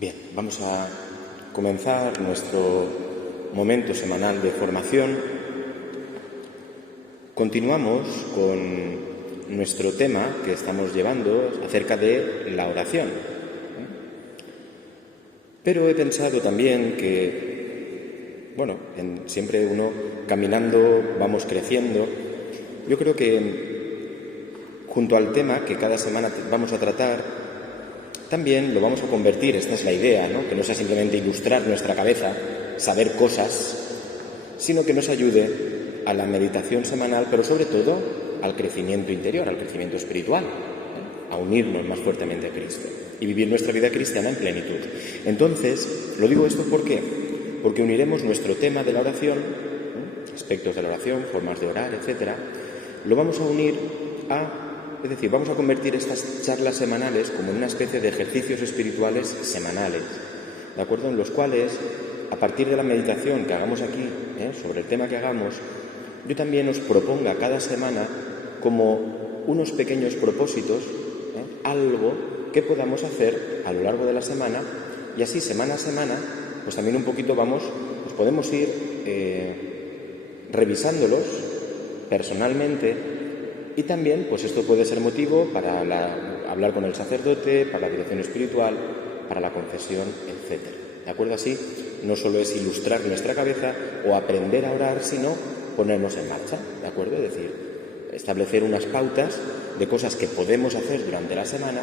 Bien, vamos a comenzar nuestro momento semanal de formación. Continuamos con nuestro tema que estamos llevando acerca de la oración. Pero he pensado también que, siempre uno caminando vamos creciendo. Yo creo que junto al tema que cada semana vamos a tratar, también lo vamos a convertir, esta es la idea, ¿no? Que no sea simplemente ilustrar nuestra cabeza, saber cosas, sino que nos ayude a la meditación semanal, pero sobre todo al crecimiento interior, al crecimiento espiritual, a unirnos más fuertemente a Cristo y vivir nuestra vida cristiana en plenitud. Entonces, lo digo esto ¿por qué? Porque uniremos nuestro tema de la oración, aspectos de la oración, formas de orar, etcétera, lo vamos a unir vamos a convertir estas charlas semanales como en una especie de ejercicios espirituales semanales, ¿de acuerdo? En los cuales, a partir de la meditación que hagamos aquí, sobre el tema que hagamos, yo también os proponga cada semana como unos pequeños propósitos, algo que podamos hacer a lo largo de la semana, y así semana a semana, pues también un poquito podemos ir revisándolos personalmente. Y también, pues esto puede ser motivo para hablar con el sacerdote, para la dirección espiritual, para la confesión, etc. ¿De acuerdo? Así, no solo es ilustrar nuestra cabeza o aprender a orar, sino ponernos en marcha, ¿de acuerdo? Es decir, establecer unas pautas de cosas que podemos hacer durante la semana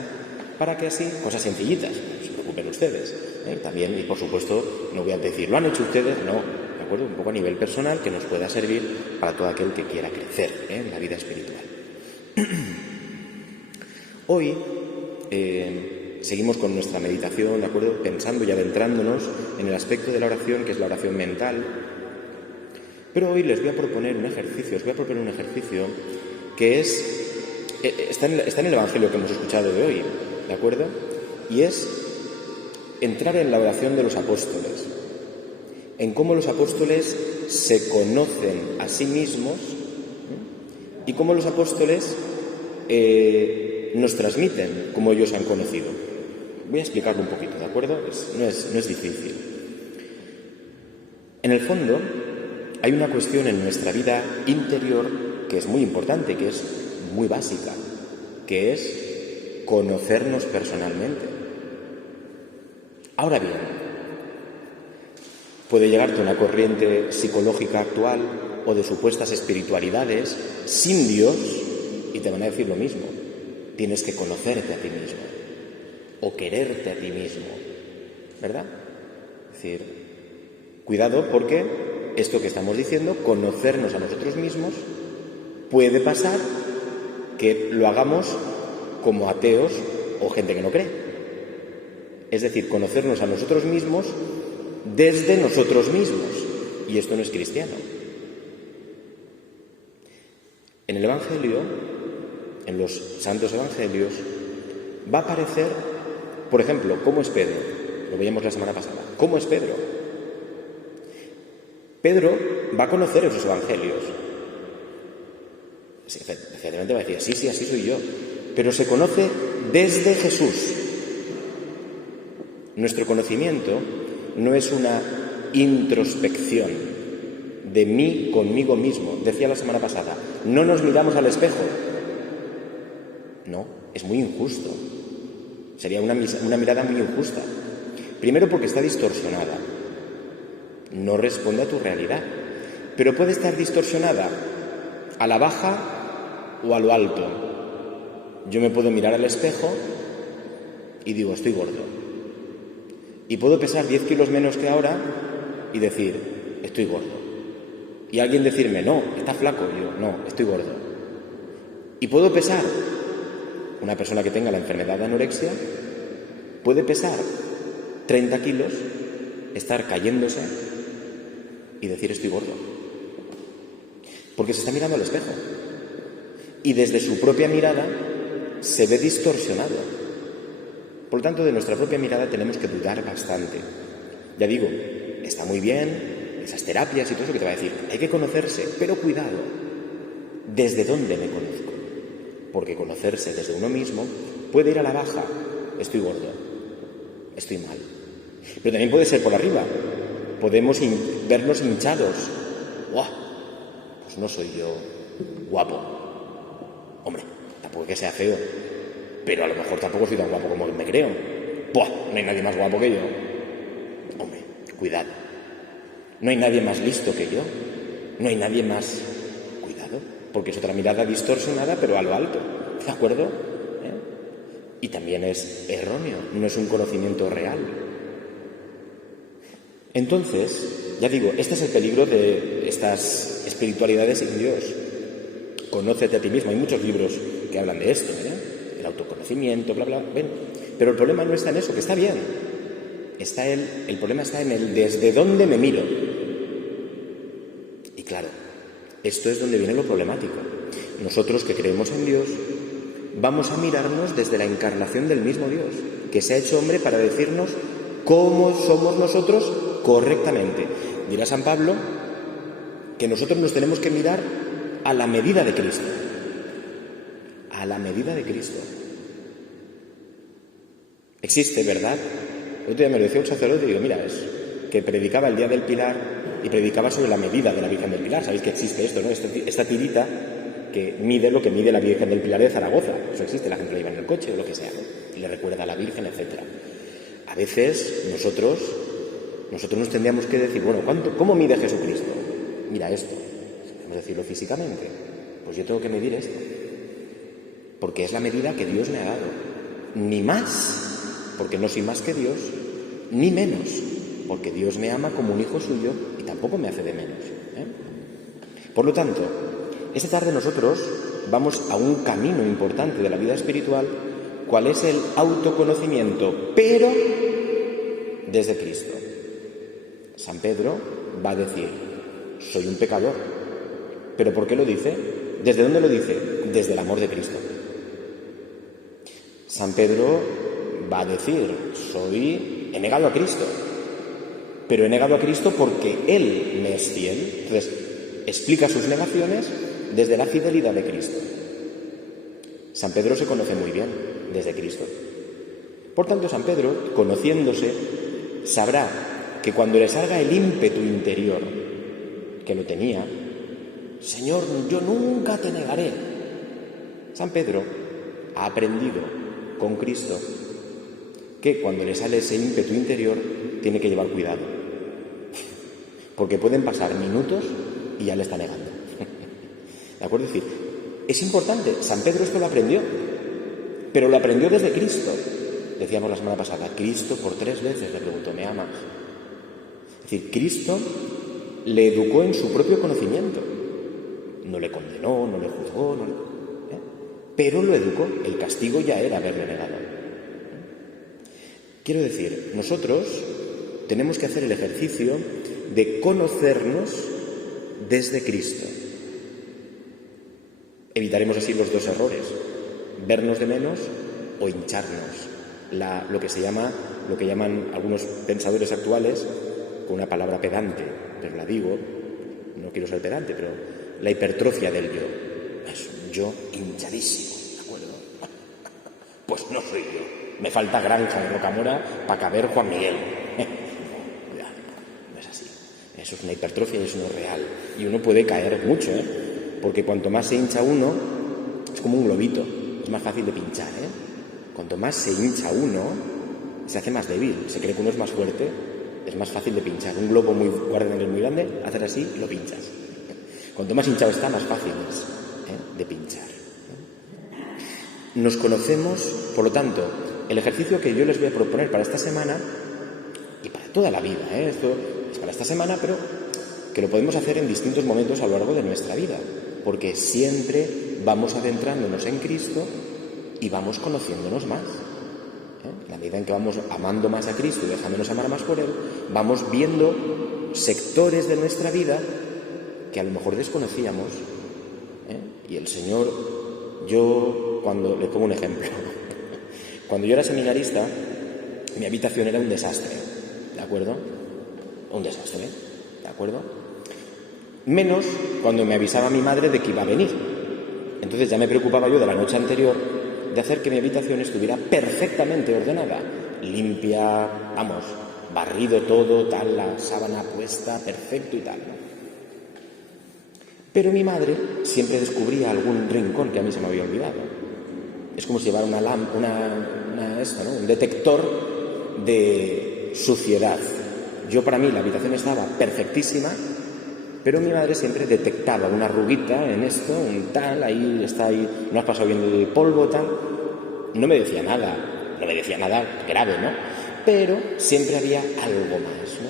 para que así, cosas sencillitas, no se preocupen ustedes, también, y por supuesto, no voy a decir, ¿lo han hecho ustedes? No, ¿de acuerdo? Un poco a nivel personal que nos pueda servir para todo aquel que quiera crecer en la vida espiritual. Hoy seguimos con nuestra meditación, ¿de acuerdo? Pensando y adentrándonos en el aspecto de la oración, que es la oración mental. Pero hoy les voy a proponer un ejercicio, que está en el Evangelio que hemos escuchado de hoy, ¿de acuerdo? Y es entrar en la oración de los apóstoles, en cómo los apóstoles se conocen a sí mismos y cómo los apóstoles nos transmiten cómo ellos han conocido. Voy a explicarlo un poquito, ¿de acuerdo? No es difícil. En el fondo, hay una cuestión en nuestra vida interior que es muy importante, que es muy básica, que es conocernos personalmente. Ahora bien, puede llegarte una corriente psicológica actual o de supuestas espiritualidades sin Dios y te van a decir lo mismo. Tienes que conocerte a ti mismo o quererte a ti mismo, ¿verdad? Es decir, cuidado porque esto que estamos diciendo, conocernos a nosotros mismos, puede pasar que lo hagamos como ateos o gente que no cree. Es decir, conocernos a nosotros mismos desde nosotros mismos. Y esto no es cristiano. En el Evangelio, en los santos evangelios, va a aparecer, por ejemplo, cómo es Pedro. Lo veíamos la semana pasada. ¿Cómo es Pedro? Pedro va a conocer esos evangelios. Sí, efectivamente va a decir, sí, así soy yo. Pero se conoce desde Jesús. Nuestro conocimiento no es una introspección de mí conmigo mismo. Decía la semana pasada, no nos miramos al espejo. No, es muy injusto. Sería una mirada muy injusta. Primero porque está distorsionada. No responde a tu realidad. Pero puede estar distorsionada a la baja o a lo alto. Yo me puedo mirar al espejo y digo, estoy gordo. Y puedo pesar 10 kilos menos que ahora y decir, estoy gordo. Y alguien decirme, no, está flaco. Y yo, no, estoy gordo. Y puedo pesar, una persona que tenga la enfermedad de anorexia, puede pesar 30 kilos, estar cayéndose y decir, estoy gordo. Porque se está mirando al espejo. Y desde su propia mirada se ve distorsionado. Por lo tanto, de nuestra propia mirada tenemos que dudar bastante. Ya digo, está muy bien esas terapias y todo eso que te va a decir, hay que conocerse, pero cuidado, ¿desde dónde me conozco? Porque conocerse desde uno mismo puede ir a la baja, estoy gordo, estoy mal, Pero también puede ser por arriba. Podemos vernos hinchados. ¡Buah! Pues no soy yo guapo. Hombre, tampoco es que sea feo, pero a lo mejor tampoco soy tan guapo como me creo. ¡Buah! No hay nadie más guapo que yo. Hombre, cuidado. No hay nadie más listo que yo. No hay nadie más... Cuidado, porque es otra mirada distorsionada, pero a lo alto. ¿De acuerdo? Y también es erróneo, no es un conocimiento real. Entonces, ya digo, este es el peligro de estas espiritualidades sin Dios. Conócete a ti mismo. Hay muchos libros que hablan de esto, el autoconocimiento, bla, bla, ven. Pero el problema no está en eso, que está bien. El problema está en el desde dónde me miro. Y claro, esto es donde viene lo problemático. Nosotros que creemos en Dios, vamos a mirarnos desde la encarnación del mismo Dios, que se ha hecho hombre para decirnos cómo somos nosotros correctamente. Dirá San Pablo que nosotros nos tenemos que mirar a la medida de Cristo. A la medida de Cristo. Existe, ¿verdad? El otro día me lo decía un sacerdote y digo, mira, es que predicaba el Día del Pilar y predicaba sobre la medida de la Virgen del Pilar. Sabéis que existe esto, ¿no? Esta tirita que mide lo que mide la Virgen del Pilar de Zaragoza. Eso existe, la gente lo lleva en el coche o lo que sea, y le recuerda a la Virgen, etc. A veces nosotros nos tendríamos que decir, bueno, ¿cómo mide Jesucristo? Mira esto. Podemos decirlo físicamente. Pues yo tengo que medir esto. Porque es la medida que Dios me ha dado. Ni más, porque no soy más que Dios, ni menos, porque Dios me ama como un hijo suyo y tampoco me hace de menos. Por lo tanto, esta tarde nosotros vamos a un camino importante de la vida espiritual, cuál es el autoconocimiento, pero desde Cristo. San Pedro va a decir, soy un pecador. ¿Pero por qué lo dice? ¿Desde dónde lo dice? Desde el amor de Cristo. San Pedro va a decir, he negado a Cristo, pero he negado a Cristo porque Él me es fiel. Entonces, explica sus negaciones desde la fidelidad de Cristo. San Pedro se conoce muy bien desde Cristo. Por tanto, San Pedro, conociéndose, sabrá que cuando le salga el ímpetu interior, que lo tenía, Señor, yo nunca te negaré. San Pedro ha aprendido con Cristo que cuando le sale ese ímpetu interior tiene que llevar cuidado, porque pueden pasar minutos y ya le está negando. ¿De acuerdo? Es decir, es importante. San Pedro esto lo aprendió, pero lo aprendió desde Cristo. Decíamos la semana pasada, Cristo por 3 veces le preguntó, ¿me amas? Es decir, Cristo le educó en su propio conocimiento. No le condenó, no le juzgó, pero lo educó. El castigo ya era haberle negado. Quiero decir, nosotros tenemos que hacer el ejercicio de conocernos desde Cristo. Evitaremos así los 2 errores, vernos de menos o hincharnos. Lo que llaman algunos pensadores actuales, con una palabra pedante, pero la digo, no quiero ser pedante, pero la hipertrofia del yo. Es un yo hinchadísimo, ¿de acuerdo? Pues no soy yo. Me falta Granja de Rocamora para caber Juan Miguel. No es así. Eso es una hipertrofia y eso no es real. Y uno puede caer mucho, porque cuanto más se hincha uno, es como un globito, es más fácil de pinchar, Cuanto más se hincha uno, se hace más débil, se cree que uno es más fuerte, es más fácil de pinchar. Un globo muy grande, hacer así, lo pinchas. Cuanto más hinchado está, más fácil es de pinchar. Nos conocemos, por lo tanto, el ejercicio que yo les voy a proponer para esta semana, y para toda la vida, esto es para esta semana, pero que lo podemos hacer en distintos momentos a lo largo de nuestra vida, porque siempre vamos adentrándonos en Cristo y vamos conociéndonos más. En la medida en que vamos amando más a Cristo y dejándonos amar más por Él, vamos viendo sectores de nuestra vida que a lo mejor desconocíamos. Y el Señor, le pongo un ejemplo. Cuando yo era seminarista, mi habitación era un desastre, ¿de acuerdo? Un desastre, ¿de acuerdo? Menos cuando me avisaba mi madre de que iba a venir. Entonces ya me preocupaba yo de la noche anterior de hacer que mi habitación estuviera perfectamente ordenada, limpia, barrido todo, tal, la sábana puesta, perfecto y tal, ¿no? Pero mi madre siempre descubría algún rincón que a mí se me había olvidado. Es como si llevara un detector de suciedad. Para mí la habitación estaba perfectísima, pero mi madre siempre detectaba una arruguita en esto, un tal, ahí está, ahí, no has pasado bien el polvo, tal. No me decía nada grave, ¿no? Pero siempre había algo más, ¿no?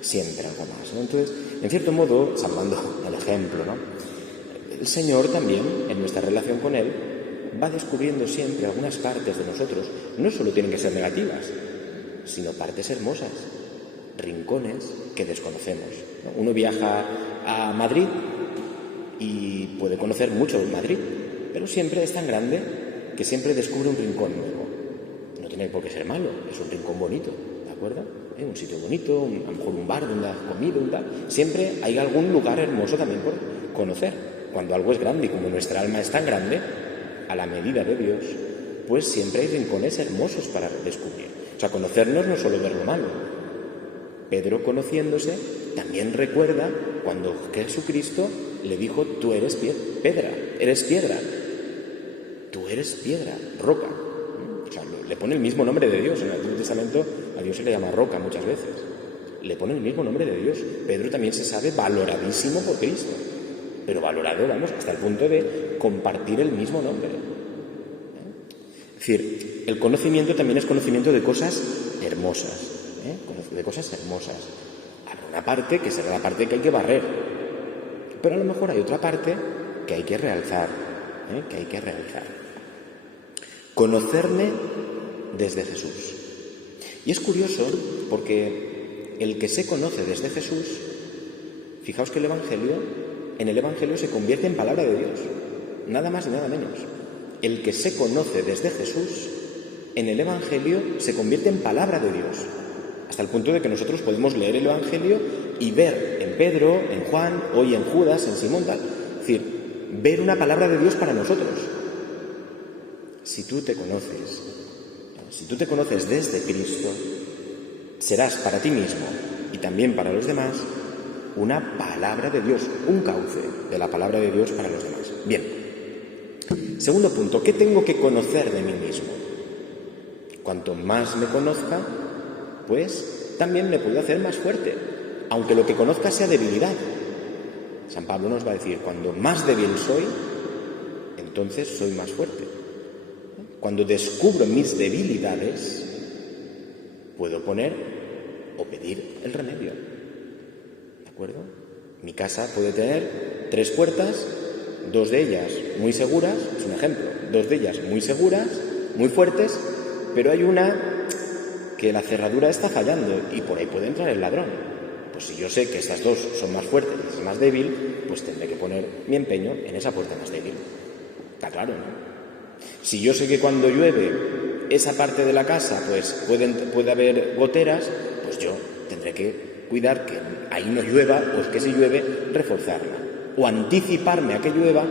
Siempre algo más, ¿no? Entonces, en cierto modo, salvando el ejemplo, ¿no? El Señor también, en nuestra relación con Él, va descubriendo siempre algunas partes de nosotros. No solo tienen que ser negativas, sino partes hermosas, rincones que desconocemos, ¿no? Uno viaja a Madrid y puede conocer mucho de Madrid, pero siempre es tan grande que siempre descubre un rincón nuevo. No tiene por qué ser malo, es un rincón bonito, ¿de acuerdo? Un sitio bonito, a lo mejor un bar donde has comido, un tal. Siempre hay algún lugar hermoso también por conocer. Cuando algo es grande y como nuestra alma es tan grande, a la medida de Dios, pues siempre hay rincones hermosos para descubrir. O sea, conocernos no es solo ver lo malo. Pedro, conociéndose, también recuerda cuando Jesucristo le dijo: tú eres piedra, tú eres piedra, roca. O sea, le pone el mismo nombre de Dios. En el Antiguo Testamento a Dios se le llama roca muchas veces. Le pone el mismo nombre de Dios. Pedro también se sabe valoradísimo por Cristo, pero valorado, vamos, hasta el punto de compartir el mismo nombre. Es decir, el conocimiento también es conocimiento de cosas hermosas, de cosas hermosas. Habrá una parte que será la parte que hay que barrer, pero a lo mejor hay otra parte que hay que realzar, Conocerme desde Jesús. Y es curioso porque el que se conoce desde Jesús, fijaos que en el Evangelio se convierte en palabra de Dios, nada más y nada menos. El que se conoce desde Jesús, en el Evangelio se convierte en palabra de Dios, hasta el punto de que nosotros podemos leer el Evangelio y ver en Pedro, en Juan, hoy en Judas, en Simón, tal. Es decir, ver una palabra de Dios para nosotros. Si tú te conoces desde Cristo, serás para ti mismo y también para los demás una palabra de Dios, un cauce de la palabra de Dios para los demás. Bien. Segundo punto, ¿qué tengo que conocer de mí mismo? Cuanto más me conozca, pues también me puedo hacer más fuerte, aunque lo que conozca sea debilidad. San Pablo nos va a decir: cuando más débil soy, entonces soy más fuerte. Cuando descubro mis debilidades, puedo poner o pedir el remedio. ¿De acuerdo? Mi casa puede tener 3 puertas, 2 de ellas muy seguras, es un ejemplo, 2 de ellas muy seguras, muy fuertes, pero hay una que la cerradura está fallando y por ahí puede entrar el ladrón. Pues si yo sé que estas 2 son más fuertes y esta es más débil, pues tendré que poner mi empeño en esa puerta más débil. Está claro, ¿no? Si yo sé que cuando llueve esa parte de la casa pues puede haber goteras, pues yo tendré que cuidar que ahí no llueva, o que si llueve, reforzarla. O anticiparme a que llueva,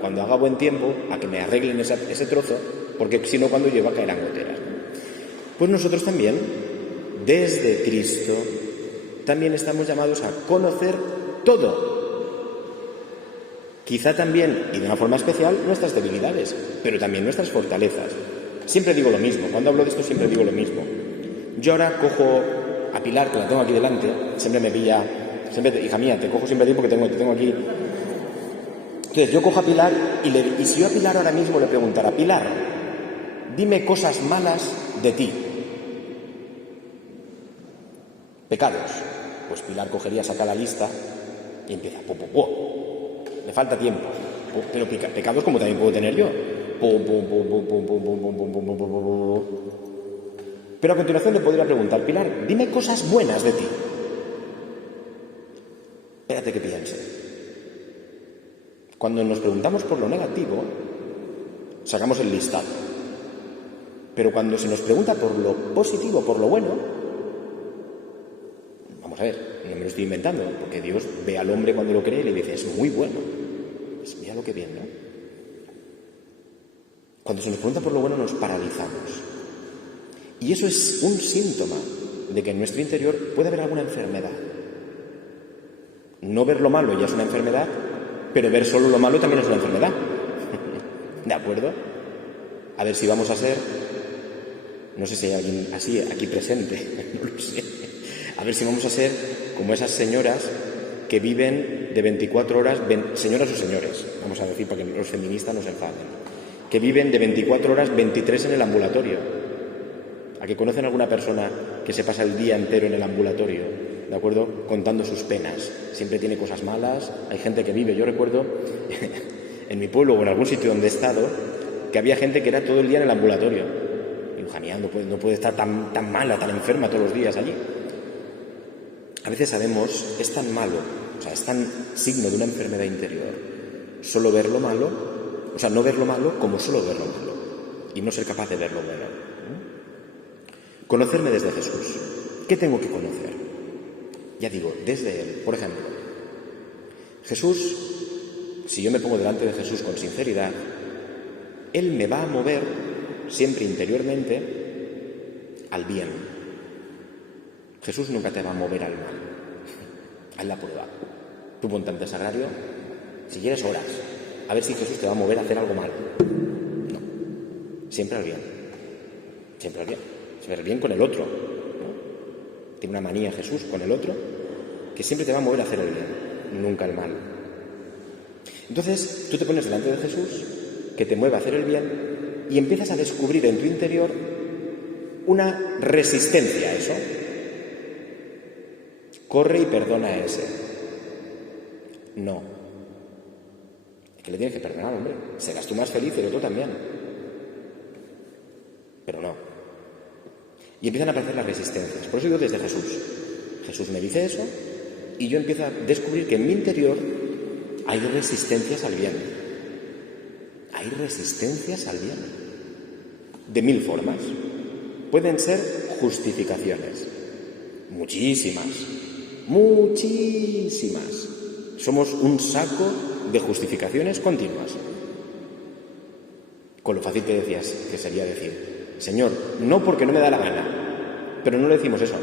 cuando haga buen tiempo, a que me arreglen ese trozo, porque si no, cuando llueva caerán goteras. Pues nosotros también, desde Cristo, también estamos llamados a conocer todo. Quizá también, y de una forma especial, nuestras debilidades, pero también nuestras fortalezas. Siempre digo lo mismo, cuando hablo de esto siempre digo lo mismo. Yo ahora cojo a Pilar, que la tengo aquí delante, siempre me pilla, hija mía, te cojo siempre a ti porque te tengo aquí. Entonces yo cojo a Pilar y si yo a Pilar ahora mismo le preguntara: Pilar, dime cosas malas de ti. Pecados. Pues Pilar cogería, saca la lista y empieza. Le falta tiempo. Pero pecados como también puedo tener yo. Pero a continuación le podría preguntar: Pilar, dime cosas buenas de ti. Espérate que piense. Cuando nos preguntamos por lo negativo, sacamos el listado. Pero cuando se nos pregunta por lo positivo, por lo bueno, vamos a ver, no me lo estoy inventando, porque Dios ve al hombre cuando lo cree y le dice: es muy bueno. Pues mira lo que bien, ¿no? Cuando se nos pregunta por lo bueno nos paralizamos. Y eso es un síntoma de que en nuestro interior puede haber alguna enfermedad. No ver lo malo ya es una enfermedad, pero ver solo lo malo también es una enfermedad. ¿De acuerdo? A ver si vamos a ser, no sé si hay alguien así aquí presente, no lo sé. A ver si vamos a ser como esas señoras que viven de 24 horas, señoras o señores, vamos a decir para que los feministas no se enfaden, que viven de 24 horas 23 en el ambulatorio. ¿A que conocen alguna persona que se pasa el día entero en el ambulatorio, de acuerdo, contando sus penas? Siempre tiene cosas malas, hay gente que vive. Yo recuerdo en mi pueblo o en algún sitio donde he estado que había gente que era todo el día en el ambulatorio. Y genial, no puede estar tan mala, tan enferma todos los días allí. A veces sabemos, es tan malo, o sea, es tan signo de una enfermedad interior, solo ver lo malo, o sea, no ver lo malo como solo ver lo malo, y no ser capaz de ver lo bueno. Conocerme desde Jesús. ¿Qué tengo que conocer? Ya digo, desde Él. Por ejemplo, Jesús, si yo me pongo delante de Jesús con sinceridad, Él me va a mover siempre interiormente al bien. Jesús nunca te va a mover al mal. Haz la prueba. Tú ponte ante el sagrario, si quieres horas, a ver si Jesús te va a mover a hacer algo malo. No. Siempre al bien. Siempre al bien. Siempre al bien con el otro. ¿No? Tiene una manía Jesús con el otro que siempre te va a mover a hacer el bien, nunca el mal. Entonces, tú te pones delante de Jesús, que te mueve a hacer el bien, y empiezas a descubrir en tu interior una resistencia a eso. Corre y perdona a ese. No. Es que le tienes que perdonar, hombre. Serás tú más feliz y el otro también. Pero no. Y empiezan a aparecer las resistencias. Por eso digo desde Jesús. Jesús me dice eso y yo empiezo a descubrir que en mi interior hay resistencias al bien. Hay resistencias al bien. De 1000 formas. Pueden ser justificaciones. Muchísimas. Muchísimas. Somos un saco de justificaciones continuas. Con lo fácil que decías, que sería decir, Señor, no porque no me da la gana, pero no le decimos eso.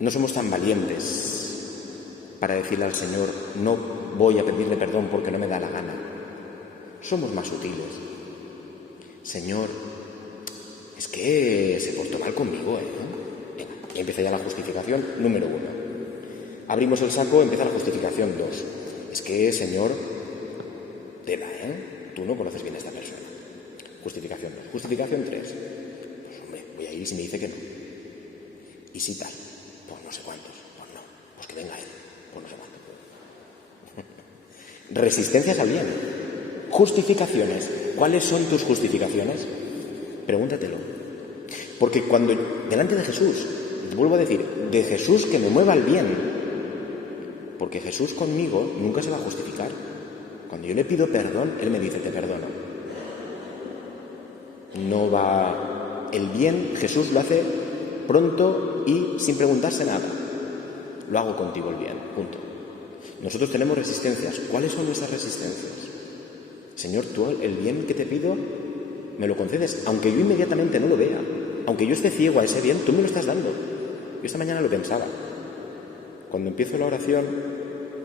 No somos tan valientes para decirle al Señor, no voy a pedirle perdón porque no me da la gana. Somos más sutiles. Señor, es que se portó mal conmigo, Y empieza ya la justificación número 1. Abrimos el saco, empieza la justificación 2. Es que, Señor, tela, Tú no conoces bien a esta persona. Justificación 2. Justificación 3. Pues hombre, voy a ir si me dice que no. ¿Y si tal? Pues no sé cuántos. Pues no. Pues que venga él. Pues no sé cuántos. Resistencias al bien. Justificaciones. ¿Cuáles son tus justificaciones? Pregúntatelo. Porque cuando delante de Jesús, te vuelvo a decir, de Jesús que me mueva al bien, porque Jesús conmigo nunca se va a justificar. Cuando yo le pido perdón, Él me dice, te perdono. No va... El bien, Jesús lo hace pronto y sin preguntarse nada. Lo hago contigo el bien, punto. Nosotros tenemos resistencias. ¿Cuáles son esas resistencias? Señor, tú el bien que te pido me lo concedes, aunque yo inmediatamente no lo vea. Aunque yo esté ciego a ese bien, tú me lo estás dando. Yo esta mañana lo pensaba. Cuando empiezo la oración,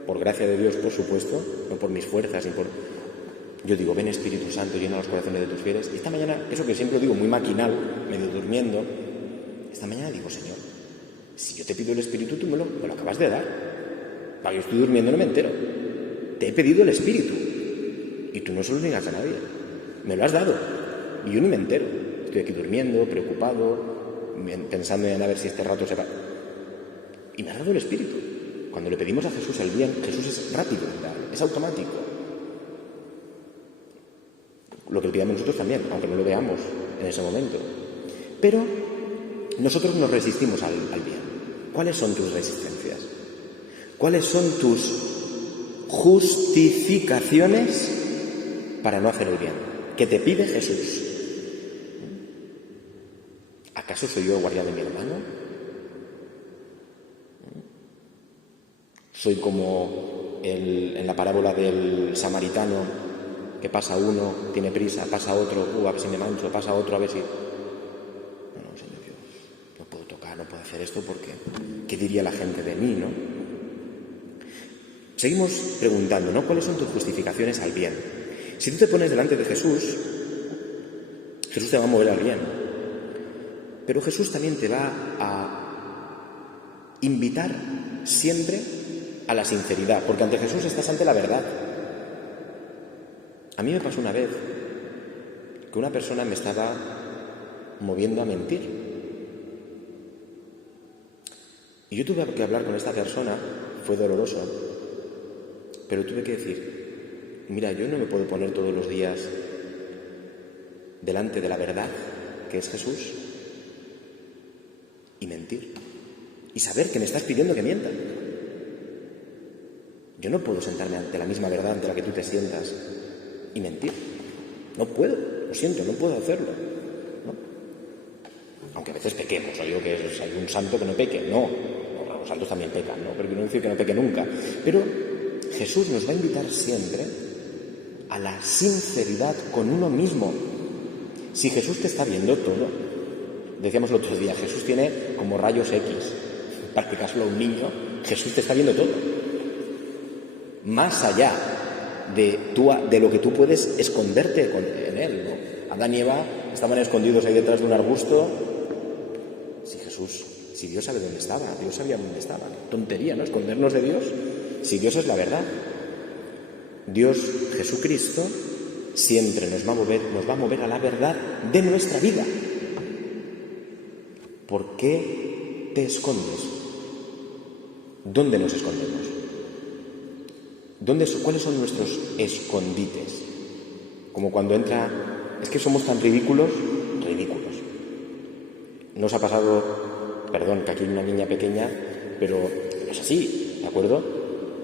por gracia de Dios, por supuesto, no por mis fuerzas, ni por... Yo digo, ven Espíritu Santo, llena los corazones de tus fieles. Y esta mañana, eso que siempre lo digo muy maquinal, medio durmiendo, esta mañana digo, Señor, si yo te pido el Espíritu, tú me lo acabas de dar. Para que yo estoy durmiendo no me entero. Te he pedido el Espíritu. Y tú no se lo niegas a nadie. Me lo has dado. Y yo ni me entero. Estoy aquí durmiendo, preocupado, pensando en a ver si este rato se va. Y me ha dado el Espíritu. Cuando le pedimos a Jesús el bien, Jesús es rápido en dar, es automático. Lo que le pidamos nosotros también, aunque no lo veamos en ese momento. Pero nosotros nos resistimos al bien. ¿Cuáles son tus resistencias? ¿Cuáles son tus justificaciones para no hacer el bien? ¿Qué te pide Jesús? ¿Acaso soy yo el guardián de mi hermano? Soy como en la parábola del samaritano, que pasa uno, tiene prisa, pasa otro, a ver si me mancho, pasa otro, a ver si... No, Señor Dios, no puedo tocar. no puedo hacer esto porque ¿qué diría la gente de mí, no? Seguimos preguntando, ¿no? ¿Cuáles son tus justificaciones al bien? Si tú te pones delante de Jesús, Jesús te va a mover al bien. Pero Jesús también te va a invitar siempre a la sinceridad, porque ante Jesús estás ante la verdad. A mí me pasó una vez que una persona me estaba moviendo a mentir. Y yo tuve que hablar con esta persona, fue doloroso, pero tuve que decir, mira, yo no me puedo poner todos los días delante de la verdad, que es Jesús, y mentir. Y saber que me estás pidiendo que mienta. Yo no puedo sentarme ante la misma verdad ante la que tú te sientas y mentir. No puedo, lo siento, no puedo hacerlo, ¿no? Aunque a veces pequemos, no digo que hay un santo que no peque, no, los santos también pecan, ¿no? Pero quiero decir que no peque nunca. Pero Jesús nos va a invitar siempre a la sinceridad con uno mismo. Si Jesús te está viendo todo, decíamos el otro día, Jesús tiene como rayos X, para explicárselo a un niño, Jesús te está viendo todo. Más allá de lo que tú puedes esconderte en él, ¿no? Adán y Eva estaban escondidos ahí detrás de un arbusto. Si Dios sabe dónde estaba, Dios sabía dónde estaba. Tontería, ¿no? Escondernos de Dios. Si Dios es la verdad. Dios, Jesucristo, siempre nos va a mover a la verdad de nuestra vida. ¿Por qué te escondes? ¿Dónde nos escondemos? ¿Cuáles son nuestros escondites? Como cuando entra... Es que somos tan ridículos. ¿No os ha pasado, perdón, que aquí hay una niña pequeña, pero es así, ¿de acuerdo?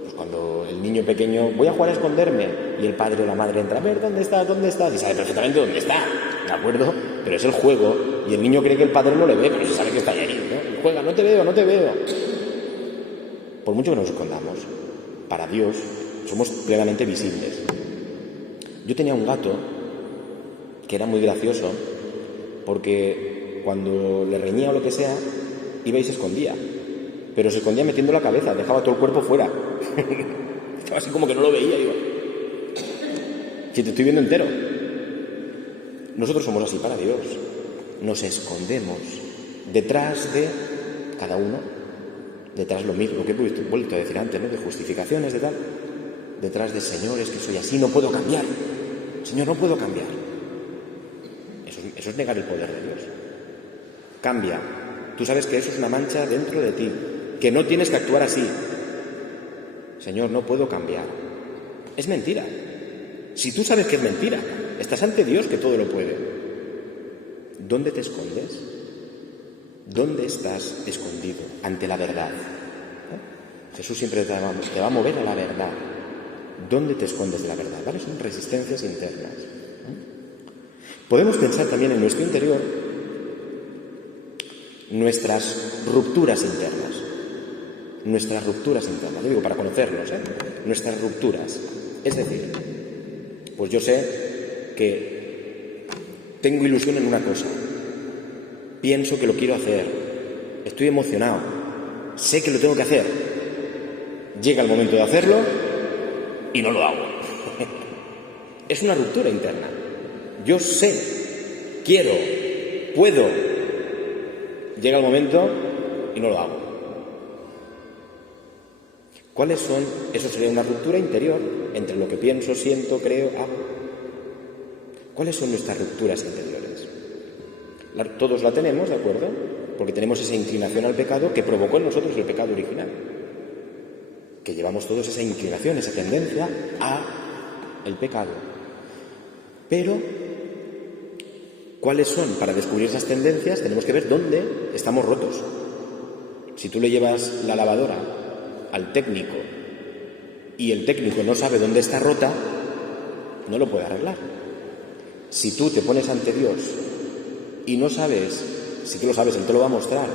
Pues cuando el niño pequeño, voy a jugar a esconderme, y el padre o la madre entra, a ver, ¿dónde está? Y sabe perfectamente dónde está, ¿de acuerdo? Pero es el juego, y el niño cree que el padre no le ve, pero se sabe que está ahí, ¿no? Y juega, no te veo. Por mucho que nos escondamos, para Dios somos plenamente visibles. Yo tenía un gato que era muy gracioso, porque cuando le reñía o lo que sea, iba y se escondía. Pero se escondía metiendo la cabeza, dejaba todo el cuerpo fuera. Estaba así como que no lo veía, digo, si te estoy viendo entero. Nosotros somos así para Dios. Nos escondemos detrás de cada uno, detrás lo mismo que he vuelto a decir antes, ¿no? De justificaciones, de tal. Detrás de Señor, es que soy así, no puedo cambiar. Señor, no puedo cambiar. Eso es negar el poder de Dios. Cambia. Tú sabes que eso es una mancha dentro de ti, que no tienes que actuar así. Señor, no puedo cambiar. Es mentira. Si tú sabes que es mentira, estás ante Dios que todo lo puede. ¿Dónde te escondes? ¿Dónde estás escondido? Ante la verdad. Jesús siempre te va a mover a la verdad. ¿Dónde te escondes de la verdad? ¿Vale? Son resistencias internas. Podemos pensar también en nuestro interior nuestras rupturas internas. Lo digo para conocernos, nuestras rupturas. Es decir, pues yo sé que tengo ilusión en una cosa, pienso que lo quiero hacer, estoy emocionado, sé que lo tengo que hacer, llega el momento de hacerlo y no lo hago. Es una ruptura interna. Yo sé, quiero, puedo, llega el momento y no lo hago. ¿Cuáles son? Eso sería una ruptura interior entre lo que pienso, siento, creo, hago. ¿Cuáles son nuestras rupturas interiores? Todos la tenemos, ¿de acuerdo? Porque tenemos esa inclinación al pecado que provocó en nosotros el pecado original. Que llevamos todos esa inclinación, esa tendencia a el pecado. Pero, ¿cuáles son? Para descubrir esas tendencias tenemos que ver dónde estamos rotos. Si tú le llevas la lavadora al técnico y el técnico no sabe dónde está rota, no lo puede arreglar. Si tú te pones ante Dios y no sabes, sí que lo sabes, Él te lo va a mostrar,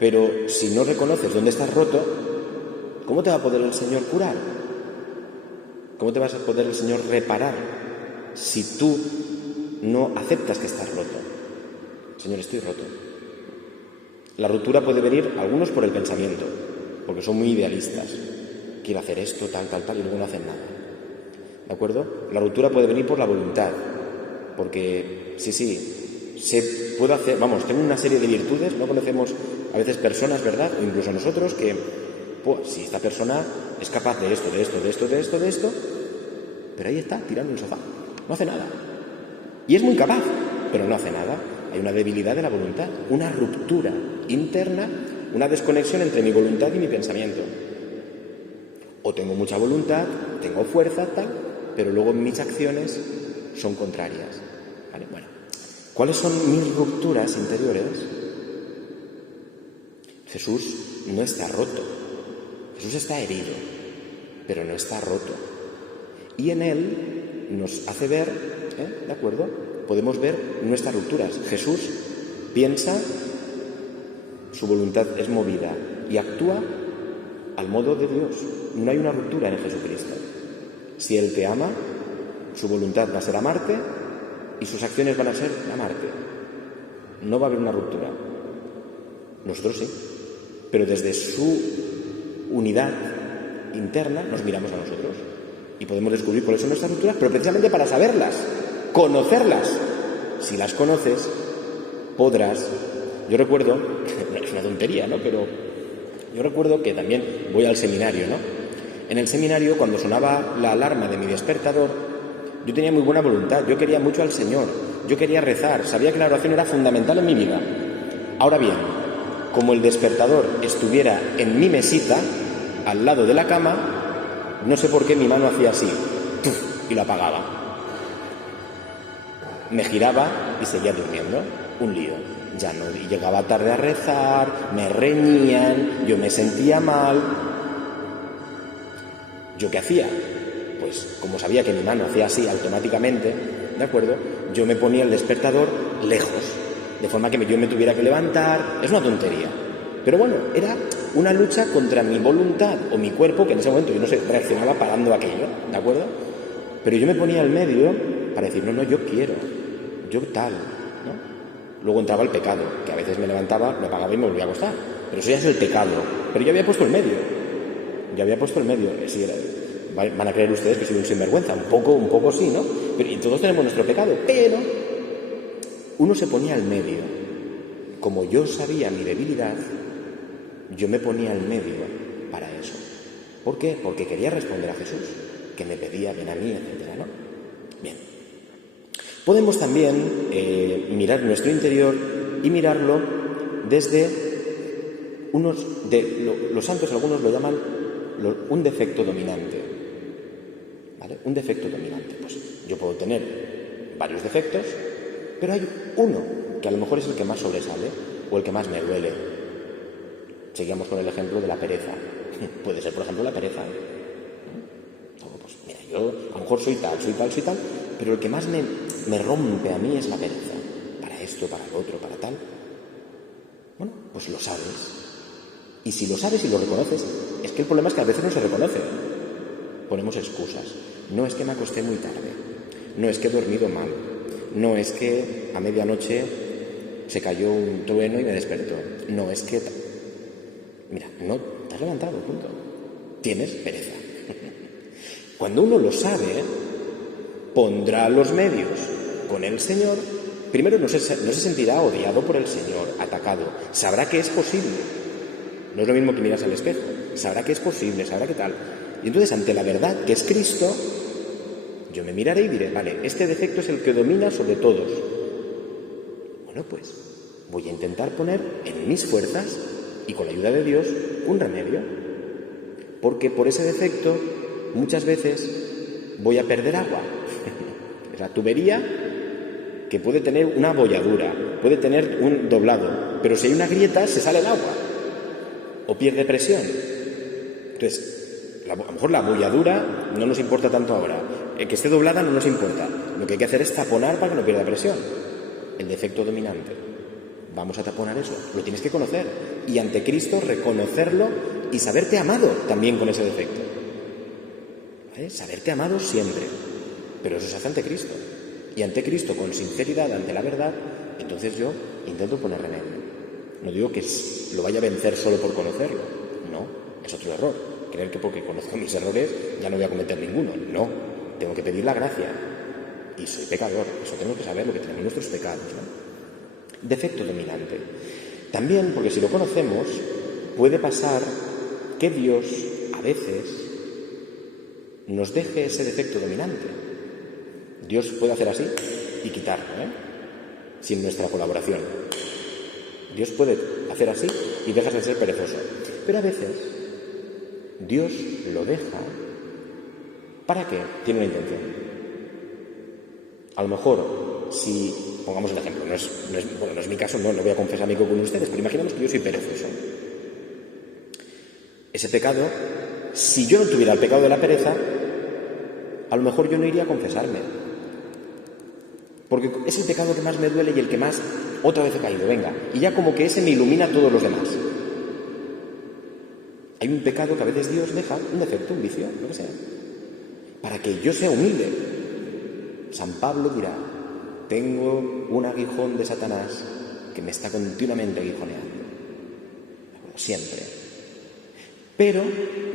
pero si no reconoces dónde estás roto, ¿cómo te va a poder el Señor curar? ¿Cómo te va a poder el Señor reparar si tú no aceptas que estás roto? Señor, estoy roto. La ruptura puede venir, algunos por el pensamiento, porque son muy idealistas. Quiero hacer esto, tal, y luego no hacen nada. ¿De acuerdo? La ruptura puede venir por la voluntad, porque puedo hacer, tengo una serie de virtudes, no conocemos a veces personas, ¿verdad? O incluso nosotros que, si esta persona es capaz de esto, pero ahí está, tirando el sofá, no hace nada. Y es muy capaz, pero no hace nada. Hay una debilidad de la voluntad, una ruptura interna, una desconexión entre mi voluntad y mi pensamiento. O tengo mucha voluntad, tengo fuerza, pero luego mis acciones son contrarias. ¿Vale? Bueno, ¿cuáles son mis rupturas interiores? Jesús no está roto. Jesús está herido, pero no está roto. Y en Él nos hace ver, ¿de acuerdo? Podemos ver nuestras rupturas. Jesús piensa, su voluntad es movida y actúa al modo de Dios. No hay una ruptura en Jesucristo. Si Él te ama, su voluntad va a ser amarte y sus acciones van a ser amarte. No va a haber una ruptura. Nosotros sí, pero desde su unidad interna nos miramos a nosotros y podemos descubrir cuáles son nuestras rupturas, pero precisamente para saberlas, conocerlas. Si las conoces, podrás. Yo recuerdo, es una tontería, ¿no? Pero yo recuerdo que también voy al seminario, ¿no? En el seminario, cuando sonaba la alarma de mi despertador, yo tenía muy buena voluntad, yo quería mucho al Señor, yo quería rezar, sabía que la oración era fundamental en mi vida. Ahora bien, como el despertador estuviera en mi mesita, al lado de la cama, no sé por qué mi mano hacía así, y lo apagaba. Me giraba y seguía durmiendo. Un lío. Ya no llegaba tarde a rezar, me reñían, yo me sentía mal. ¿Yo qué hacía? Pues como sabía que mi mano hacía así automáticamente, ¿de acuerdo? Yo me ponía el despertador lejos, de forma que yo me tuviera que levantar. Es una tontería. Pero bueno, era una lucha contra mi voluntad o mi cuerpo, que en ese momento yo no sé, reaccionaba parando aquello, ¿de acuerdo? Pero yo me ponía al medio para decir, no, yo quiero, yo tal, ¿no? Luego entraba el pecado, que a veces me levantaba, me apagaba y me volvía a acostar. Pero eso ya es el pecado. Pero yo había puesto el medio. Sí, van a creer ustedes que soy un sinvergüenza. Un poco sí, ¿no? Y todos tenemos nuestro pecado. Pero uno se ponía al medio. Como yo sabía mi debilidad, yo me ponía al medio para eso. ¿Por qué? Porque quería responder a Jesús, que me pedía ven a mí, etcétera, ¿no? Bien. Podemos también mirar nuestro interior y mirarlo desde los santos, algunos lo llaman un defecto dominante. ¿Vale? Un defecto dominante. Pues yo puedo tener varios defectos, pero hay uno que a lo mejor es el que más sobresale o el que más me duele. Seguimos con el ejemplo de la pereza. Puede ser, por ejemplo, la pereza. Pues mira, yo a lo mejor soy tal, pero el que más me rompe a mí es la pereza. Para esto, para lo otro, para tal. Bueno, pues lo sabes. Y si lo sabes y lo reconoces, es que el problema es que a veces no se reconoce. Ponemos excusas. No es que me acosté muy tarde. No es que he dormido mal. No es que a medianoche se cayó un trueno y me despertó. No es que... Mira, no te has levantado, punto. Tienes pereza. Cuando uno lo sabe, pondrá los medios con el Señor. Primero no se sentirá odiado por el Señor, atacado. Sabrá que es posible. No es lo mismo que miras al espejo. Sabrá que es posible, sabrá que tal. Y entonces, ante la verdad, que es Cristo, yo me miraré y diré, vale, este defecto es el que domina sobre todos. Bueno, pues voy a intentar poner en mis fuerzas y con la ayuda de Dios un remedio. Porque por ese defecto muchas veces voy a perder agua. Es la tubería que puede tener una abolladura, puede tener un doblado, pero si hay una grieta se sale el agua o pierde presión. Entonces, a lo mejor la abolladura no nos importa tanto ahora, que esté doblada no nos importa, lo que hay que hacer es taponar para que no pierda presión. El defecto dominante, vamos a taponar eso, lo tienes que conocer y ante Cristo reconocerlo y saberte amado también con ese defecto. ¿Vale? Saberte amado siempre, pero eso se hace ante Cristo. Y ante Cristo, con sinceridad, ante la verdad, entonces yo intento poner remedio. No digo que lo vaya a vencer solo por conocerlo. No, es otro error. Creer que porque conozco mis errores ya no voy a cometer ninguno. No, tengo que pedir la gracia. Y soy pecador, eso tengo que saber lo que tenemos nuestros pecados, ¿no? Defecto dominante. También, porque si lo conocemos, puede pasar que Dios a veces nos deje ese defecto dominante. Dios puede hacer así y quitarlo, sin nuestra colaboración. Dios puede hacer así y dejas de ser perezoso. Pero a veces Dios lo deja. ¿Para qué? Tiene una intención. A lo mejor, si pongamos el ejemplo, no es mi caso, no voy a confesarme con ustedes, pero imaginemos que yo soy perezoso. Ese pecado, si yo no tuviera el pecado de la pereza, a lo mejor yo no iría a confesarme. Porque es el pecado que más me duele y el que más otra vez he caído, venga. Y ya como que ese me ilumina a todos los demás. Hay un pecado que a veces Dios deja, un defecto, un vicio, lo que sea, para que yo sea humilde. San Pablo dirá, tengo un aguijón de Satanás que me está continuamente aguijoneando. Siempre. Pero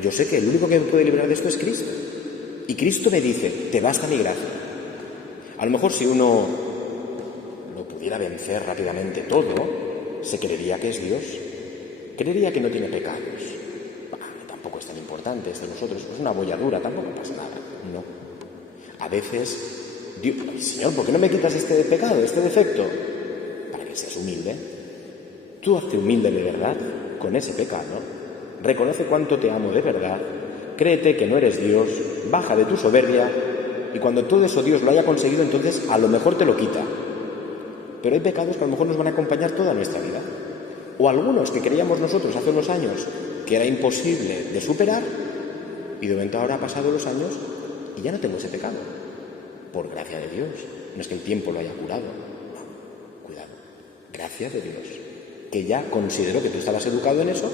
yo sé que el único que me puede librar de esto es Cristo. Y Cristo me dice, te basta mi gracia. A lo mejor si uno lo pudiera vencer rápidamente todo, se creería que es Dios. Creería que no tiene pecados. Tampoco es tan importante, es de nosotros. Es una bolladura, tampoco pasa nada. No. A veces, Dios, Señor, ¿por qué no me quitas este pecado, este defecto? Para que seas humilde. Tú hazte humilde de verdad con ese pecado. Reconoce cuánto te amo de verdad. Créete que no eres Dios. Baja de tu soberbia. Y cuando todo eso Dios lo haya conseguido, entonces a lo mejor te lo quita. Pero hay pecados que a lo mejor nos van a acompañar toda nuestra vida. O algunos que creíamos nosotros hace unos años que era imposible de superar, y de momento ahora han pasado los años y ya no tengo ese pecado. Por gracia de Dios. No es que el tiempo lo haya curado. No, cuidado. Gracia de Dios. Que ya considero que tú estabas educado en eso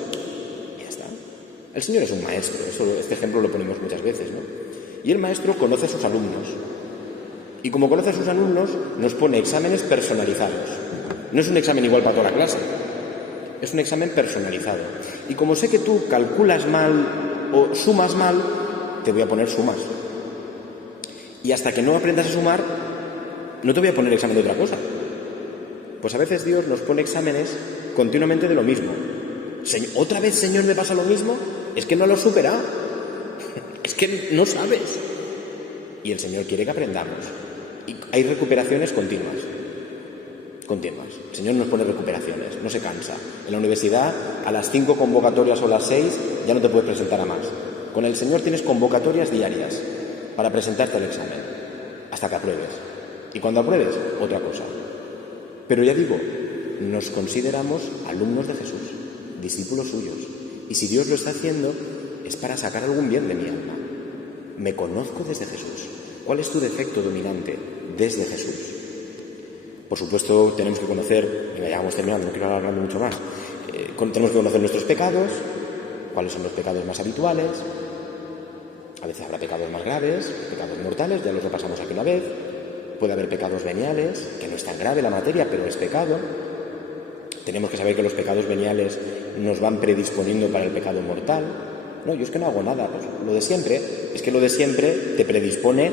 y ya está. El Señor es un maestro. Este ejemplo lo ponemos muchas veces, ¿no? Y el maestro conoce a sus alumnos. Y como conoce a sus alumnos, nos pone exámenes personalizados. No es un examen igual para toda la clase. Es un examen personalizado. Y como sé que tú calculas mal o sumas mal, te voy a poner sumas. Y hasta que no aprendas a sumar, no te voy a poner examen de otra cosa. Pues a veces Dios nos pone exámenes continuamente de lo mismo. ¿Otra vez, Señor, me pasa lo mismo? Es que no lo he superado. Es que no sabes. Y el Señor quiere que aprendamos. Y hay recuperaciones continuas. El Señor nos pone recuperaciones, no se cansa. En la universidad, a las 5 convocatorias o las 6, ya no te puedes presentar a más. Con el Señor tienes convocatorias diarias para presentarte al examen, hasta que apruebes. Y cuando apruebes, otra cosa. Pero ya digo, nos consideramos alumnos de Jesús, discípulos suyos. Y si Dios lo está haciendo, es para sacar algún bien de mi alma. Me conozco desde Jesús. ¿Cuál es tu defecto dominante? Desde Jesús. Por supuesto, tenemos que conocer, y ya vamos terminando, no quiero alargarme mucho más, tenemos que conocer nuestros pecados, cuáles son los pecados más habituales. A veces habrá pecados más graves, pecados mortales, ya los repasamos aquí una vez. Puede haber pecados veniales, que no es tan grave la materia, pero es pecado. Tenemos que saber que los pecados veniales nos van predisponiendo para el pecado mortal. No, yo es que no hago nada, pues lo de siempre. Es que lo de siempre te predispone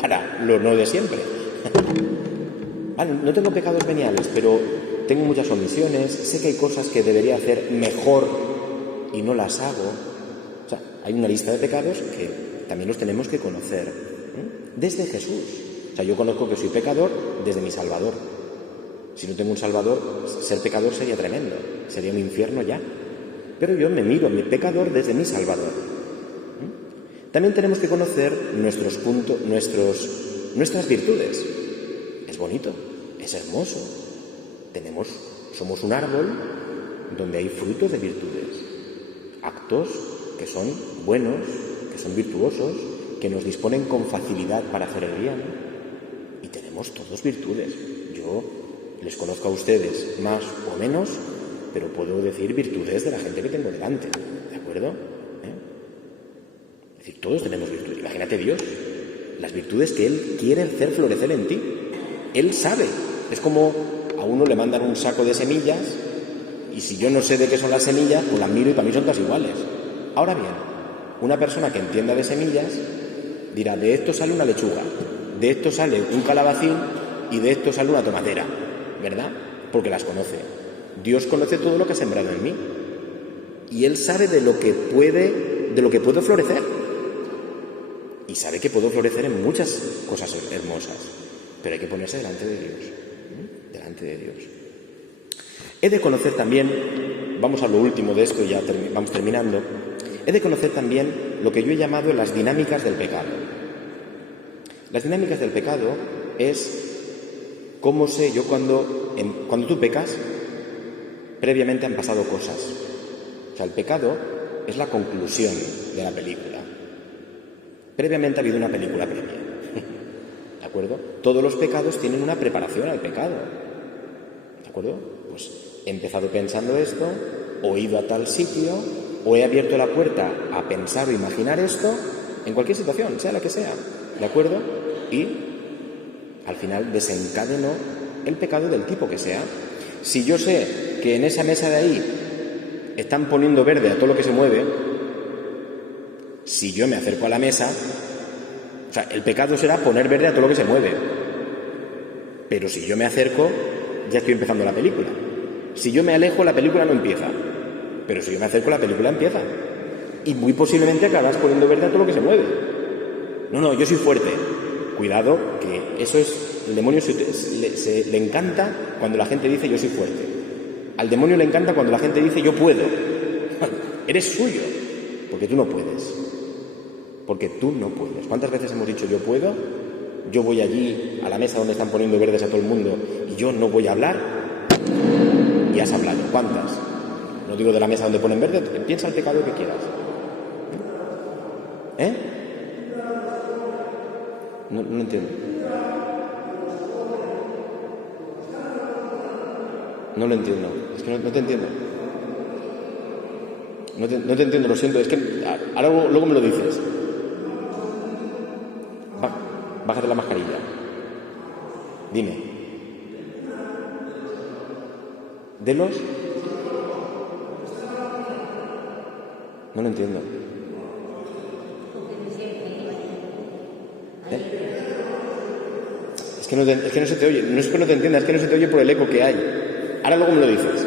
para lo no de siempre. Vale, no tengo pecados veniales, pero tengo muchas omisiones, sé que hay cosas que debería hacer mejor y no las hago. O sea, hay una lista de pecados que también los tenemos que conocer, desde Jesús. O sea, yo conozco que soy pecador desde mi Salvador. Si no tengo un Salvador, ser pecador sería tremendo, sería un infierno ya. Pero yo me miro a mi pecador desde mi Salvador. También tenemos que conocer nuestros puntos, nuestras virtudes. Es bonito, es hermoso. Somos un árbol donde hay frutos de virtudes, actos que son buenos, que son virtuosos, que nos disponen con facilidad para hacer el bien. Y tenemos todos virtudes. Yo les conozco a ustedes más o menos, pero puedo decir virtudes de la gente que tengo delante, ¿de acuerdo? Es decir, todos tenemos virtudes. Imagínate Dios, las virtudes que Él quiere hacer florecer en ti. Él sabe. Es como a uno le mandan un saco de semillas Y si yo no sé de qué son las semillas, pues las miro y para mí son todas iguales. Ahora bien, una persona que entienda de semillas dirá, de esto sale una lechuga, de esto sale un calabacín y de esto sale una tomatera, ¿verdad? Porque las conoce. Dios conoce todo lo que ha sembrado en mí. Y Él sabe de lo que puedo florecer. Y sabe que puedo florecer en muchas cosas hermosas. Pero hay que ponerse delante de Dios. Delante de Dios. He de conocer también, vamos a lo último de esto y ya vamos terminando, he de conocer también lo que yo he llamado las dinámicas del pecado. Las dinámicas del pecado es cómo sé yo cuando tú pecas, previamente han pasado cosas. O sea, el pecado es la conclusión de la película. Previamente ha habido una película previa. ¿De acuerdo? Todos los pecados tienen una preparación al pecado. ¿De acuerdo? Pues he empezado pensando esto, o he ido a tal sitio, o he abierto la puerta a pensar o imaginar esto, en cualquier situación, sea la que sea. ¿De acuerdo? Y al final desencadenó el pecado del tipo que sea. Si yo sé que en esa mesa de ahí están poniendo verde a todo lo que se mueve, si yo me acerco a la mesa, o sea, el pecado será poner verde a todo lo que se mueve. Pero si yo me acerco, ya estoy empezando la película. Si yo me alejo, la película no empieza. Pero si yo me acerco, la película empieza. Y muy posiblemente acabas poniendo verde a todo lo que se mueve. No, yo soy fuerte. Cuidado, que eso es... El demonio le encanta cuando la gente dice yo soy fuerte. Al demonio le encanta cuando la gente dice yo puedo. Eres suyo, porque tú no puedes. Porque tú no puedes. ¿Cuántas veces hemos dicho yo puedo? Yo voy allí a la mesa donde están poniendo verdes a todo el mundo y yo no voy a hablar. Y has hablado. ¿Cuántas? No digo de la mesa donde ponen verde, piensa el pecado que quieras. ¿Eh? No entiendo. No lo entiendo. Es que no te entiendo. No te entiendo, lo siento. Es que ahora luego me lo dices. Bájate la mascarilla. Dime. ¿De los? No lo entiendo. Es que no se te oye. No es que no te entiendas, es que no se te oye por el eco que hay. Ahora luego me lo dices.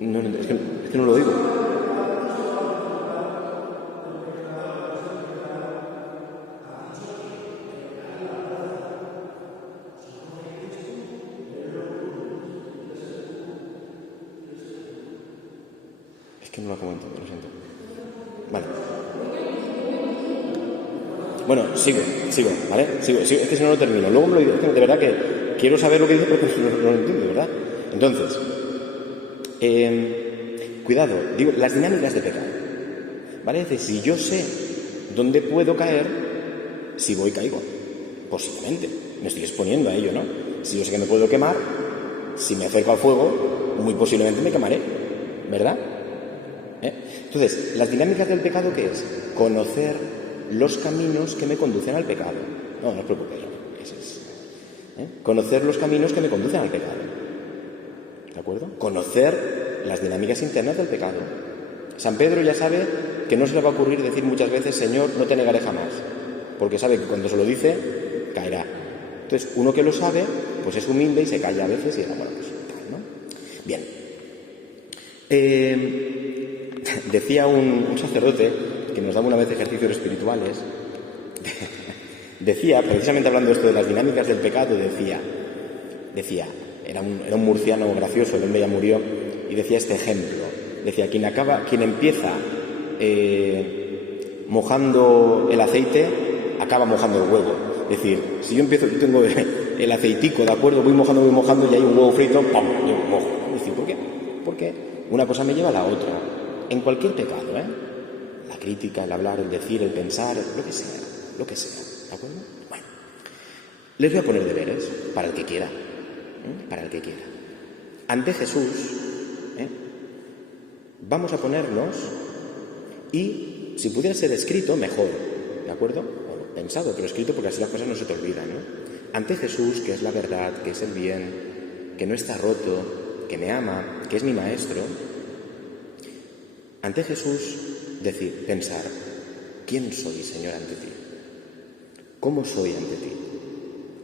No, es que no lo oigo. Es que no lo acabo de entender, lo siento. Vale. Bueno, sigo, ¿vale? Sigo. Es que si no lo termino. Luego me lo digo. Es que de verdad que quiero saber lo que dice porque no lo entiendo, ¿verdad? Entonces, cuidado, digo, las dinámicas de pecado. ¿Vale? Es decir, si yo sé dónde puedo caer, si voy caigo. Posiblemente. Me estoy exponiendo a ello, ¿no? Si yo sé que me puedo quemar, si me acerco al fuego, muy posiblemente me quemaré. ¿Verdad? Entonces, las dinámicas del pecado, ¿qué es? Conocer los caminos que me conducen al pecado. No os preocupéis, eso es. Conocer los caminos que me conducen al pecado. ¿De acuerdo? Conocer las dinámicas internas del pecado. San Pedro ya sabe que no se le va a ocurrir decir muchas veces, Señor, no te negaré jamás. Porque sabe que cuando se lo dice, caerá. Entonces, uno que lo sabe, pues es humilde y se calla a veces y bueno, pues, ¿no? Bien. Decía un sacerdote que nos daba una vez ejercicios espirituales, decía, precisamente hablando de esto de las dinámicas del pecado, decía, era un murciano gracioso, el hombre ya murió, y decía este ejemplo, decía, quien empieza mojando el aceite, acaba mojando el huevo. Es decir, si yo tengo el aceitico, ¿de acuerdo? Voy mojando y hay un huevo frito, ¡pam!, yo mojo. Es decir, ¿por qué? Porque una cosa me lleva a la otra. En cualquier pecado, la crítica, el hablar, el decir, el pensar, lo que sea, ¿de acuerdo? Bueno, les voy a poner deberes para el que quiera, Ante Jesús, vamos a ponernos y, si pudiera ser escrito, mejor, ¿de acuerdo? Bueno, pensado, pero escrito porque así las cosas no se te olvidan, ¿no? Ante Jesús, que es la verdad, que es el bien, que no está roto, que me ama, que es mi maestro. Ante Jesús, pensar, ¿quién soy, Señor, ante ti? ¿Cómo soy ante ti?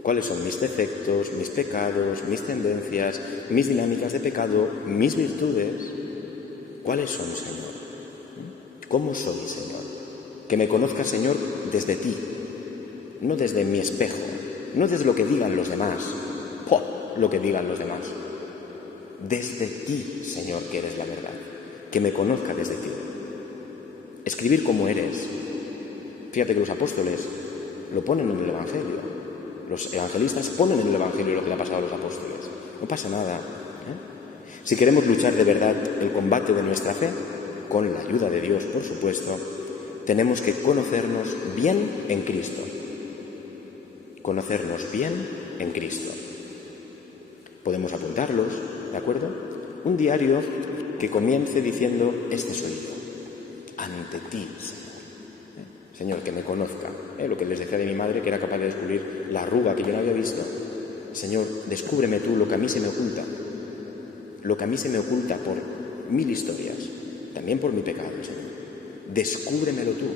¿Cuáles son mis defectos, mis pecados, mis tendencias, mis dinámicas de pecado, mis virtudes? ¿Cuáles son, Señor? ¿Cómo soy, Señor? Que me conozca, Señor, desde ti, no desde mi espejo, no desde lo que digan los demás, lo que digan los demás. Desde ti, Señor, que eres la verdad, que me conozca desde ti. Escribir como eres. Fíjate que los apóstoles lo ponen en el Evangelio. Los evangelistas ponen en el Evangelio lo que le ha pasado a los apóstoles. No pasa nada. Si queremos luchar de verdad el combate de nuestra fe, con la ayuda de Dios, por supuesto, tenemos que conocernos bien en Cristo. Conocernos bien en Cristo. Podemos apuntarlos, ¿de acuerdo? Un diario que comience diciendo, este soy yo, ante ti, Señor. Señor, que me conozca. Lo que les decía de mi madre, que era capaz de descubrir la arruga que yo no había visto. Señor, descúbreme tú lo que a mí se me oculta. Lo que a mí se me oculta por 1000 historias. También por mi pecado, Señor. Descúbremelo tú,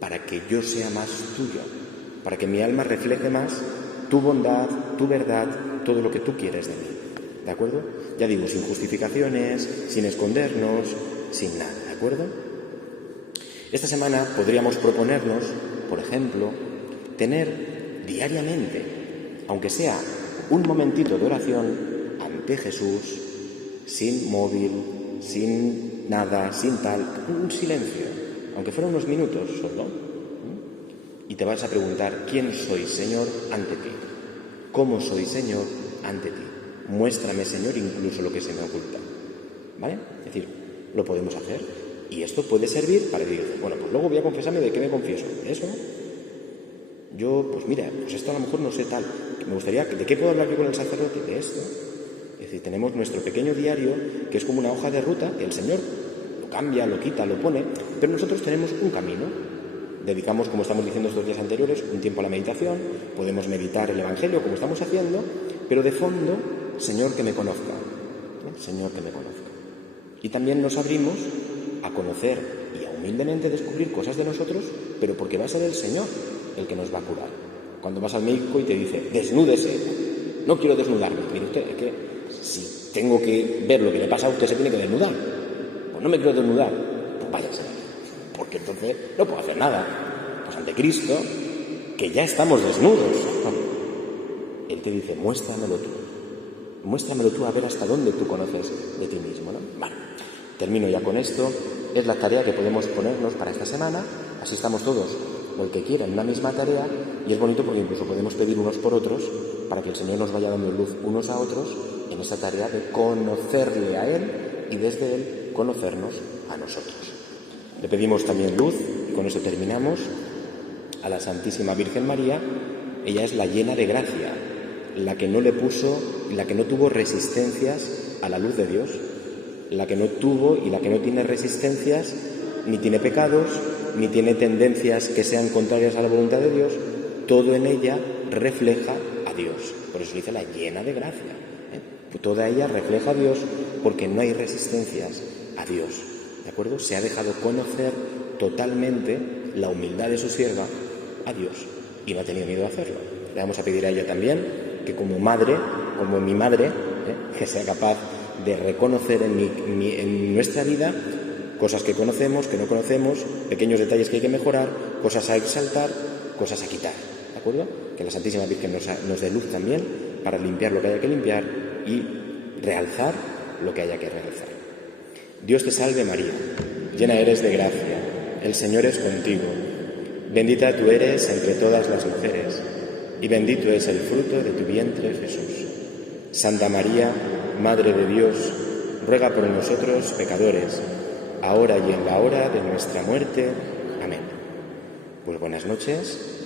para que yo sea más tuyo, para que mi alma refleje más tu bondad, tu verdad, todo lo que tú quieres de mí. ¿De acuerdo? Ya digo, sin justificaciones, sin escondernos, sin nada. ¿De acuerdo? Esta semana podríamos proponernos, por ejemplo, tener diariamente, aunque sea un momentito de oración ante Jesús, sin móvil, sin nada, sin tal, un silencio, aunque fueran unos minutos solo, y te vas a preguntar, ¿quién soy, Señor, ante ti? ¿Cómo soy, Señor, ante ti? Muéstrame, Señor, incluso lo que se me oculta. ¿Vale? Es decir, lo podemos hacer. Y esto puede servir para decir, bueno, pues luego voy a confesarme de qué me confieso. ¿Eso? Yo, pues mira, pues esto a lo mejor no sé tal. Me gustaría, ¿de qué puedo hablar yo con el sacerdote? De esto. Es decir, tenemos nuestro pequeño diario, que es como una hoja de ruta, que el Señor lo cambia, lo quita, lo pone, pero nosotros tenemos un camino. Dedicamos, como estamos diciendo estos días anteriores, un tiempo a la meditación, podemos meditar el Evangelio, como estamos haciendo, pero de fondo, Señor, que me conozca. Señor, que me conozca. Y también nos abrimos a conocer y a humildemente descubrir cosas de nosotros, pero porque va a ser el Señor el que nos va a curar. Cuando vas al médico y te dice, desnúdese, no quiero desnudarme. Mire usted, es que si tengo que ver lo que le pasa a usted, se tiene que desnudar. Pues no me quiero desnudar, pues váyase, porque entonces no puedo hacer nada. Pues ante Cristo, que ya estamos desnudos, Él te dice, muéstramelo tú a ver hasta dónde tú conoces de ti mismo, ¿no? Vale. Termino ya con esto. Es la tarea que podemos ponernos para esta semana. Así estamos todos, los que quieran, una misma tarea. Y es bonito porque incluso podemos pedir unos por otros para que el Señor nos vaya dando luz unos a otros en esa tarea de conocerle a Él y desde Él conocernos a nosotros. Le pedimos también luz, y con eso terminamos, a la Santísima Virgen María. Ella es la llena de gracia, la que no tuvo resistencias a la luz de Dios, la que no tuvo y la que no tiene resistencias, ni tiene pecados, ni tiene tendencias que sean contrarias a la voluntad de Dios. Todo en ella refleja a Dios. Por eso dice la llena de gracia. Toda ella refleja a Dios porque no hay resistencias a Dios. ¿De acuerdo? Se ha dejado conocer totalmente la humildad de su sierva a Dios y no ha tenido miedo a hacerlo. Le vamos a pedir a ella también que como madre, como mi madre, que sea capaz de reconocer en nuestra vida cosas que conocemos, que no conocemos, pequeños detalles que hay que mejorar, cosas a exaltar, cosas a quitar, ¿de acuerdo? Que la Santísima Virgen nos dé luz también para limpiar lo que haya que limpiar y realzar lo que haya que realzar. Dios te salve María, llena eres de gracia, el Señor es contigo, bendita tú eres entre todas las mujeres y bendito es el fruto de tu vientre Jesús. Santa María, Madre de Dios, ruega por nosotros pecadores, ahora y en la hora de nuestra muerte. Amén. Pues buenas noches.